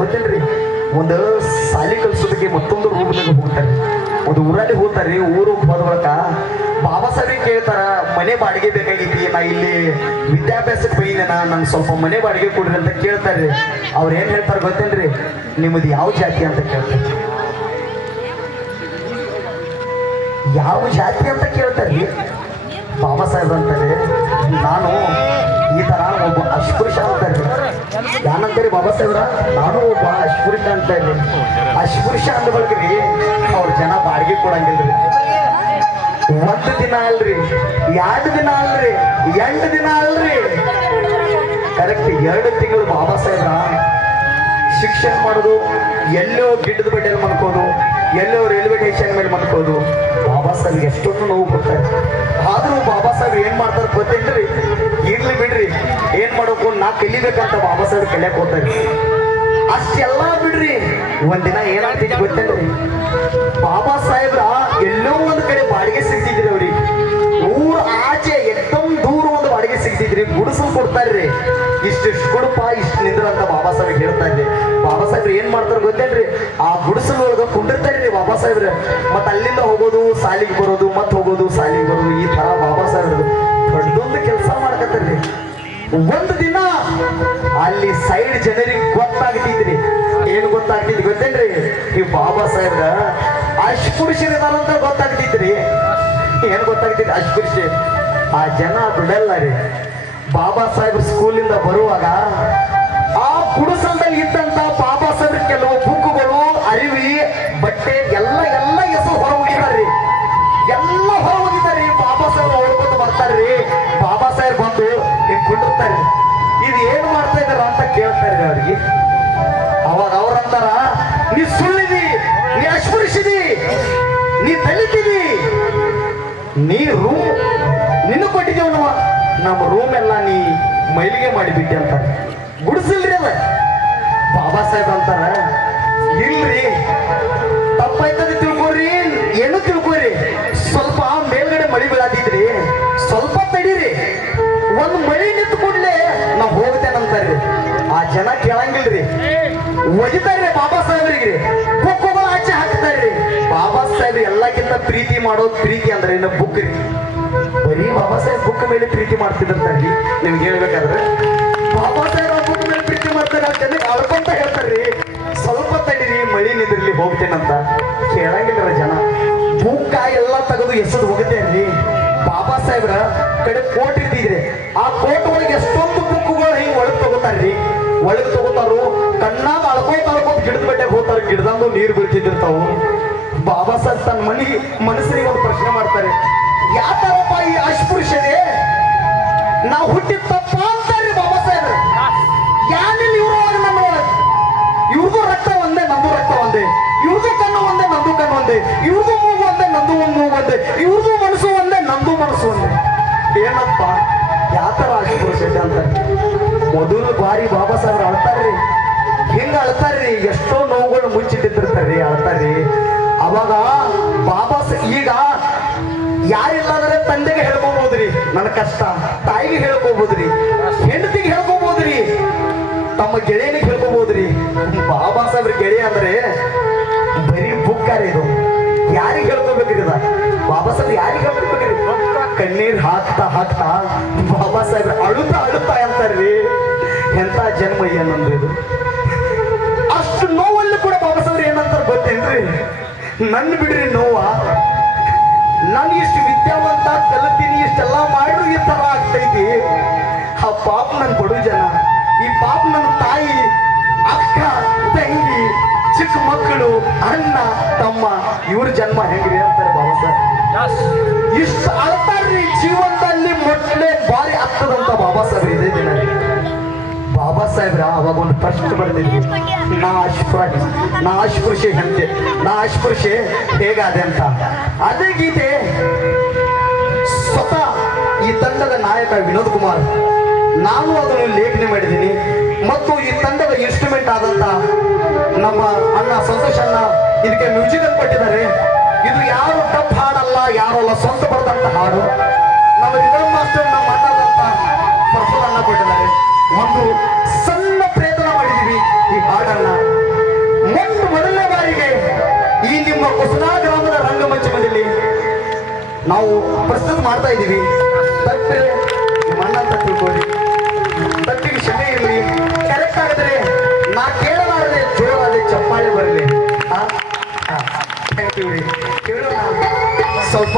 ಗೊತ್ತಿಲ್ರಿ? ಒಂದು ಸಾಲಿ ಕಲ್ಸೋದಕ್ಕೆ ಮತ್ತೊಂದು ರೂಪದಾಗ ಹೋಗ್ತಾರೆ. ಒಂದು ಊರಲ್ಲಿ ಹೋಗ್ತಾರೆ. ಊರು ಹೋದ ಬಳಕ ಬಾಬಾ ಸಾಹೇಬ್ರಿಗೆ ಕೇಳ್ತಾರ, ಮನೆ ಬಾಡಿಗೆ ಬೇಕಾಗೈತಿ, ನಾ ಇಲ್ಲಿ ವಿದ್ಯಾಭ್ಯಾಸಕ್ಕೆ ಬೈದೇನ, ನನ್ಗೆ ಸ್ವಲ್ಪ ಮನೆ ಬಾಡಿಗೆ ಕೊಡ್ರಿ ಅಂತ ಕೇಳ್ತಾರೆ. ಅವ್ರು ಏನ್ ಹೇಳ್ತಾರೆ ಗೊತ್ತೇನ್ರಿ? ನಿಮ್ಮದು ಯಾವ ಜಾತಿ ಅಂತ ಕೇಳ್ತಾರೆ. ಯಾವ ಜಾತಿ ಅಂತ ಕೇಳ್ತಾರ್ರಿ. ಬಾಬಾ ಸಾಹೇಬ್ ಅಂತಾರೆ, ನಾನು ಈ ತರ ಒಬ್ಬ ಅಸ್ಪೃಶ್ಯ ಅಂತಾರೆ. ಯಾನಂತಾರೆ ಬಾಬಾ ಸಾಹೇಬ್ರ? ನಾನು ಒಬ್ಬ ಅಸ್ಪೃಶ್ಯ ಅಂತ ಇದ್ದೆ. ಅಸ್ಪೃಶ್ಯ ಅಂದ ಬಳಕ್ರಿ ಅವ್ರ ಜನ ಬಾಡಿಗೆ ಕೊಡಂಗಿಲ್ರಿ. 1 ದಿನ ಅಲ್ರಿ, 2 ದಿನ ಅಲ್ರಿ, 8 ದಿನ ಅಲ್ರಿ, ಕರೆಕ್ಟ್ 2 ತಿಂಗಳು ಬಾಬಾ ಸಾಹೇಬ್ರ ಶಿಕ್ಷಣ ಮಾಡೋದು. ಎಲ್ಲೋ ಗಿಡ್ಡದ ಬಡ್ಡಿಯಲ್ಲಿ ಮನ್ಕೋದು, ಎಲ್ಲೋ ರೈಲ್ವೆ ಸ್ಟೇಷನ್ ಮೇಲೆ ಮನ್ಕೋದು. ಬಾಬಾ ಸಾಹೇಬ್ ಎಷ್ಟೊಂದು ನೋವು ಕೊಡ್ತಾರೆ. ಆದ್ರೂ ಬಾಬಾ ಸಾಹೇಬ್ ಏನ್ ಮಾಡ್ತಾರೆ ಗೊತ್ತೇನ್ರಿ? ಇರ್ಲಿ ಬಿಡ್ರಿ, ಏನ್ ಮಾಡೋಕು, ನಾ ಕಲಿಬೇಕಂತ ಬಾಬಾ ಸಾಹೇಬ್ ಕಲಿಯಕ್ ಹೋಗ್ತಾರೆ. ಅಷ್ಟೆಲ್ಲ ಬಿಡ್ರಿ, ಒಂದಿನ ಏನಾಗ್ತಿತ್ತು ಗೊತ್ತೇನ್ರಿ? ಬಾಬಾ ಸಾಹೇಬ್ರ ಎಲ್ಲೋ ಒಂದು ಕಡೆ ಬಾಡಿಗೆ ಸಿಗ್ತಿದ್ರಿ. ಅವ್ರಿಗೆ ಊರ ಆಚೆ ಎಷ್ಟೊಂದು ದೂರ ಒಂದು ಬಾಡಿಗೆ ಸಿಗ್ತಿದ್ರಿ. ಗುಡಿಸಲು ಕೊಡ್ತಾರ್ರಿ. ಇಷ್ಟಿಷ್ಟು ಕೊಡಪ್ಪ, ಇಷ್ಟು ನಿಂದ್ರ ಅಂತ ಬಾಬಾ ಸಾಹೇಬ್ ಹೇಳ್ತಾ ಇದ್ರಿ. ಬಾಬಾ ಸಾಹೇಬ್ರು ಏನ್ ಮಾಡ್ತಾರ ಗೊತ್ತೇನ್ರಿ? ಆ ಗುಡಿಸಲು ಒಳಗ ಕುಂಡಿರ್ತಾರ್ರಿ ಬಾಬಾ ಸಾಹೇಬ್ರ. ಮತ್ ಅಲ್ಲಿಂದ ಹೋಗೋದು, ಸಾಲಿಗೆ ಬರೋದು, ಮತ್ ಹೋಗೋದು, ಸಾಲಿಗೆ ಬರೋದು. ಈ ತರ ಬಾಬಾ ಸಾಹೇಬ್ರು ದೊಡ್ಡದೊಂದು ಕೆಲಸ ಮಾಡ್ಕತ್ತಾರ್ರಿ. ಒಂದು ದಿನ ಅಲ್ಲಿ ಸೈಡ್ ಜನರಿಗೆ ಗೊತ್ತಾಗ್ತಿದ್ರಿ. ಏನು ಗೊತ್ತಾಗ್ತಿದ್ ಗೊತ್ತೇನ್ರಿ? ಈ ಬಾಬಾ ಸಾಹೇಬ್ರ ಅಸ್ಪೃಶ್ಯರಿದಾರಂತ ಗೊತ್ತಾಗ್ತಿದ್ರಿ. ಏನ್ ಗೊತ್ತಾಗ್ತಿದ್ರಿ? ಅಸ್ಪೃಶ್ಯ. ಆ ಜನ ಬಿಡಲ್ಲ ರೀ. ಬಾಬಾ ಸಾಹೇಬ್ ಸ್ಕೂಲಿಂದ ಬರುವಾಗ ಆ ಗುಡಿಸಲದಲ್ಲಿ ಇದ್ದಂತ ಬಾಬಾ ಸಾಹೇಬ್ರ ಕೆಲವು ಬುಕ್ಗಳು, ಅರಿವಿ, ಬಟ್ಟೆ ಎಲ್ಲ ಹೆಸರು ಹೊರ ಹೋಗಿದಾರ್ರಿ. ಎಲ್ಲ ಹೊರ ಹೋಗಿದಾರ್ರಿ. ಬಾಬಾ ಸಾಹೇಬ್ ಹೊಡ್ಕೊಂಡು ಬರ್ತಾರ್ರಿ. ಬಾಬಾ ಸಾಹೇಬ್ ಬಂದು ಹಿಂಗ್ ಕುಂಡಿರ್ತಾರ್ರಿ. ಇದು ಏನ್ ಮಾಡ್ತಾ ಇದಾರ ಅಂತ ಕೇಳ್ತಾರ್ರಿ ಅವ್ರಿಗೆ. ಅವಾಗ ಅವ್ರಂತಾರ, ನೀ ಸುಳ್ಳಿದಿ, ನೀ ಅಸ್ಪೃಶ್ಯದಿ, ನೀ ದಲಿತಿದಿ, ನೀ ರೂಮ್ ನಿನ್ನ ಕೊಟ್ಟಿದ್ದೇವ ನಮ್ಮ ರೂಮ್ ಎಲ್ಲ ನೀ ಮೈಲಿಗೆ ಮಾಡಿಬಿಟ್ಟೆ ಅಂತ. ಗುಡಿಸಿಲ್ರಿ ಅದ. ಬಾಬಾ ಸಾಹೇಬ್ ಅಂತಾರ, ಇಲ್ರಿ, ತಪ್ಪಾಯ್ತದ ತಿಳ್ಕೊರಿ, ಏನು ತಿಳ್ಕೊರಿ, ಸ್ವಲ್ಪ ಮೇಲ್ಗಡೆ ಮಳಿ ಬೀಳಾತಿದ್ರಿ, ಸ್ವಲ್ಪ ತಡೀರಿ, ಒಂದು ಮಳಿ ನಿಂತು ಕೂಡ್ಲೆ ನಾವ್ ಹೋಗ್ತೇನಂತಾರ್ರಿ. ಆ ಜನ ಕೇಳಂಗಿಲ್ರಿ, ಒಗಿತಾರ್ರಿ ಬಾಬಾ ಸಾಹೇಬ್ರಿಗೆ. ಬುಕ್ಗಳು ಆಚೆ ಹಾಕ್ತಾರ್ರಿ. ಬಾಬಾ ಸಾಹೇಬ್ ಎಲ್ಲಕ್ಕಿಂತ ಪ್ರೀತಿ ಮಾಡೋದು, ಪ್ರೀತಿ ಅಂದ್ರೆ ಇನ್ನು ಬುಕ್ ರೀ. ಬರೀ ಬಾಬಾ ಸಾಹೇಬ್ ಬುಕ್ ಮೇಲೆ ಪ್ರೀತಿ ಮಾಡ್ತಿದ್ದಂತಾರ್ರಿ. ನಿಮ್ಗೆ ಹೇಳ್ಬೇಕಾದ್ರೆ ಬಾಬಾ ಸಾಹೇಬ್ ಆ ಬುಕ್ ಮೇಲೆ ಪ್ರೀತಿ ಮಾಡ್ತಾರೆ. ಆ ಜನಕ್ಕೆ ಅಳ್ಕೊಂತ ಹೇಳ್ತಾರ್ರಿ, ಸ್ವಲ್ಪ ತಡೀರಿ, ಮಳಿ ನಿಂದಿರ್ಲಿ, ಹೋಗ್ತೇನಂತ. ಕೇಳಂಗಿಲ್ಲ ಜನ. ಬುಕ್ಕ ಎಲ್ಲ ತೆಗೆದು ಎಸದು ಹೋಗುತ್ತೇನ್ರಿ. ಬಾಬಾ ಸಾಹೇಬ್ರ ಕಡೆ ಕೋಟ್ ಇರ್ತಿದ್ರಿ. ಆ ಕೋಟ್ ಒಳಗೆ ಎಷ್ಟೊಂದು ಬುಕ್ಗಳು ಹಿಂಗ್ ಒಳಗ್ ತಗೋತಾರ್ರಿ. ಒಳಗ್ ತಗೋತಾರು, ಕಣ್ಣಾಗ ಅಳ್ಕೋತ ಗಿಡದ ಬೆಟ್ಟೆಗೆ ಹೋಗ್ತಾರ. ಗಿಡದಂದು ನೀರು ಬೀಳ್ತಿದ್ದಿರ್ತಾವು. ಬಾಬಾ ಸಾಹೇಬ್ ತನ್ನ ಮನಸ್ಸಿಗೆ ಒಂದು ಪ್ರಶ್ನೆ ಮಾಡ್ತಾರೆ, ಯಾತರಪ್ಪ ಈ ಅಸ್ಪೃಶ್ಯತೆ? ನಾವು ಹುಟ್ಟಿದ ತಪ್ಪ ಅಂತಾರ್ರಿ ಬಾಬಾ ಸಾಹೇಬ್ರ. ಯಾನಿಲ್ಲ ಇವರು ನಮ್ಮ ಇವ್ರದ್ದು ರಕ್ತ ಒಂದೇ, ನಂದು ರಕ್ತ ಒಂದೇ, ಇವ್ರದ್ದು ಕಣ್ಣು ಒಂದೇ, ನಂದು ಕಣ್ಣು ಒಂದೇ, ಇವ್ರದ್ದು ಮೂಗು ಒಂದೇ, ನಂದು ಮೂಗು ಒಂದೇ, ಇವ್ರದ್ದು ಮನಸ್ಸು ಒಂದೇ, ನಂದು ಮನಸ್ಸು ಒಂದೇ. ಏನಪ್ಪ ಯಾತರ ಅಸ್ಪೃಶ್ಯತೆ ಅಂತ ಮೊದಲು ಬಾರಿ ಬಾಬಾ ಸಾಹೇಬ್ರ ಅಳ್ತಾರ್ರಿ. ಹಿಂಗ ಅಳ್ತಾರ್ರಿ. ಎಷ್ಟೋ ನೋವುಗಳು ಮುಚ್ಚಿಟ್ಟಿರ್ತಾರ್ರಿ, ಅಳ್ತಾರ್ರಿ. ಅವಾಗ ಬಾಬಾ ಈಗ ಯಾರಿಲ್ಲಾಂದ್ರೆ ತಂದೆಗೆ ಹೇಳ್ಕೋಬಹುದ್ರಿ ನನ್ನ ಕಷ್ಟ, ತಾಯಿಗೆ ಹೇಳ್ಕೋಬಹುದ್ರಿ, ಹೆಂಡತಿಗೆ ಹೇಳ್ಕೋಬಹುದ್ರಿ, ತಮ್ಮ ಗೆಳೆಯನಿಗೆ ಹೇಳ್ಕೋಬಹುದ್ರಿ. ಬಾಬಾ ಸಾಹೇಬ್ರ ಗೆಳೆಯ ಅಂದ್ರೆ ಬರೀ ಬುಕ್ಕಾರಿ. ಇದು ಯಾರಿಗೆ ಹೇಳ್ಕೋಬೇಕ್ರಿ? ಇದ ಬಾಬಾ ಸಾಹೇಬ್ ಯಾರಿಗೆ ಹೇಳ್ಕೋಬೇಕ್ರಿ? ಕಣ್ಣೀರ್ ಹಾಕ್ತಾ ಹಾಕ್ತಾ ಬಾಬಾ ಸಾಹೇಬ್ರ ಅಳುತ್ತಾ ಅಳುತ್ತಾ ಅಂತಾರ್ರಿ. ಎಂತ ಜನ್ಮ ಏನಂದ್ರೆ ಇದು. ಅಷ್ಟು ನೋವಲ್ಲಿ ಕೂಡ ಬಾಬಾ ಸಾಹೇಬ್ರ ಏನಂತಾರ ಗೊತ್ತೇನ್ರಿ? ನನ್ನ ಬಿಡ್ರಿ ನೋವ, ನಾನು ಇಷ್ಟು ವಿದ್ಯಾವಂತ ಕಲಿತೀನಿ, ಇಷ್ಟೆಲ್ಲ ಮಾಡಿದ್ರು ಈ ತರ ಆಗ್ತೈತಿ. ಆ ಪಾಪ ನನ್ ಬಡು ಜನ, ಈ ಪಾಪ ನನ್ನ ತಾಯಿ, ಅಕ್ಕ, ತಂಗಿ, ಚಿಕ್ಕ ಮಕ್ಕಳು, ಅಣ್ಣ, ತಮ್ಮ, ಇವ್ರ ಜನ್ಮ ಹೆಂಗ್ರಿ ಅಂತಾರೆ ಬಾಬಾ ಸಾಹೇಬ್. ಇಷ್ಟು ಅಳ್ತಾರ್ರಿ. ಜೀವನದಲ್ಲಿ ಮೊಟ್ಲೆ ಬಾರಿ ಆಗ್ತದಂತ ಬಾಬಾ ಸಾಹೇಬ್ರ ಇದೇ ದಿನ. ಬಾಬಾ ಸಾಹೇಬ್ರ ಅವಾಗ ಒಂದು ಪ್ರಶ್ನೆ ಬರ್ತಿದ್ವಿ, ನಾ ಅಸ್ಪೃಶ್ಯ ಅಂತೆ, ನಾ ಅಸ್ಪೃಶ್ಯ ಹೇಗಾದೆ ಅಂತ. ಅದೇ ಗೀತೆ ಸ್ವತಃ ಈ ತಂಡದ ನಾಯಕ ವಿನೋದ್ ಕುಮಾರ್, ನಾನು ಅದನ್ನು ಲೇಖನೆ ಮಾಡಿದ್ದೀನಿ. ಮತ್ತು ಈ ತಂಡದ ಇನ್ಸ್ಟ್ರೂಮೆಂಟ್ ಆದಂತ ನಮ್ಮ ಅಣ್ಣ ಸಂತೋಷ್ ಅಣ್ಣ ಇದಕ್ಕೆ ಮ್ಯೂಸಿಕ್ ಅನ್ನು ಕೊಟ್ಟಿದ್ದಾರೆ. ಇದು ಯಾರು ಟಫ್ ಹಾಡಲ್ಲ, ಯಾರಲ್ಲ, ಸ್ವಂತ ಬರೆದಂತ ಹಾಡು. ನಮ್ಮ ರಿದಮ್ ಮಾಸ್ಟರ್ ನಮ್ಮ ಅಣ್ಣದಂತ ಪ್ರಫುಲ್ ಅಣ್ಣ ಕೊಟ್ಟಿದ್ದಾರೆ. ಒಂದು ಸಣ್ಣ ಪ್ರಯತ್ನ ಮಾಡಿದೀವಿ ಈ ಹಾಡನ್ನ ನಾವು ಪ್ರಸ್ತುತ ಮಾಡ್ತಾ ಇದ್ದೀವಿ. ತಪ್ಪಿದ್ರೆ ನಿಮ್ಮ ಅಣ್ಣ ಅಂತ ತಿಳ್ಕೊಳ್ಳಿ, ತಪ್ಪಿಗೆ ಕ್ಷಮೆ ಇರಲಿ. ಕರೆಕ್ಟ್ ಆಗಿದ್ರೆ ನಾ ಕೇಳಲಾರದೆ ಜೋರಾದೆ ಚಪ್ಪಾಳೆ ಬರಲಿ. ಥ್ಯಾಂಕ್ ಯು ರೀ. ಕೇಳೋಣ ಸ್ವಲ್ಪ